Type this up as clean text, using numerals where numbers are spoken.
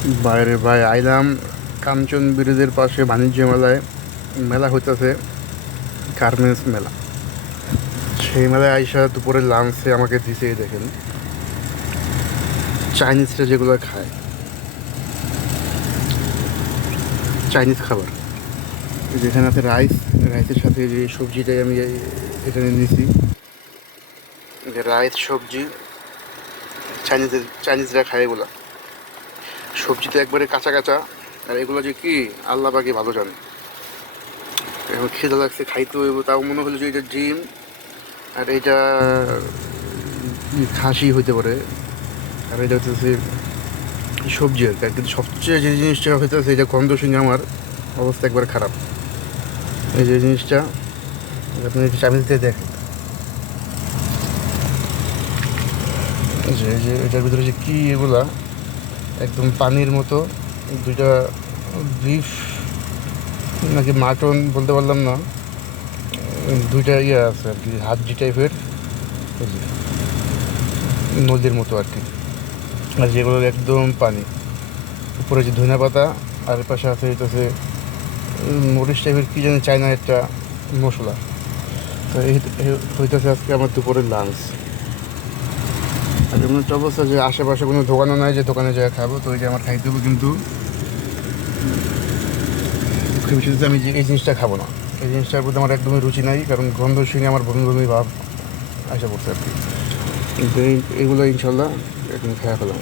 বাইরে ভাই আইলাম কাঞ্চন ব্রিজের পাশে বাণিজ্য মেলায়। মেলা হইতেছে গার্মেন্টস মেলা। সেই মেলায় আইসা দুপুরে লাঞ্চে আমাকে দিছে, এই দেখেন চাইনিজরা যেগুলো খায়, চাইনিজ খাবার। যেখানে আছে রাইস, রাইসের সাথে যে সবজিটাই আমি এখানে নিছি, রাইস সবজি। চাইনিজরা খায় এগুলা। সবজিটা একবারে কাঁচা কাঁচা, আর এগুলো যে কি আল্লাহ পাকে ভালো জানে। এখন খিদে লাগছে, খাইতে হইব। তাও মনে হলো যে এটা ডিম আর এটা খাসি হইতে পারে, আর এটা হচ্ছে সবজি আর কি। কিন্তু সবচেয়ে যে জিনিসটা হইতেছে, এটা গন্ধ শুনে আমার অবস্থা একবার খারাপ। এই যে জিনিসটা আপনি চামিচ দিয়ে দেখেন, যে এটার ভিতরে যে কি এগুলা একদম পানির মতো। দুইটা বিফ নাকি মাটন বলতে পারলাম না, দুইটা ইয়ে আছে আর কি, হাড্ডি টাইপের, নদীর মতো আর কি। আর যেগুলো একদম পানি, উপরে যে ধনিয়া পাতা, আর পাশে আছে হইতেছে মরিচ টাইপের কি জানি, চায়নার একটা মশলা। তো এই হইতেছে আজকে আমার দুপুরের লাঞ্চ। আর এমন একটা অবস্থা যে আশেপাশে কোনো দোকানও নাই যে দোকানে যাই খাবো, তো ওই যে আমার খাইতে হবে। কিন্তু দুঃখের বিষয় হচ্ছে আমি যে এই জিনিসটা খাবো না। এই জিনিসটার প্রতি আমার একদমই রুচি নাই, কারণ গন্ধ শুনে আমার বমি বমি ভাব আসা পড়ছে আর কি। কিন্তু এইগুলো ইনশাল্লাহ একদম খেয়ে ফেলাম।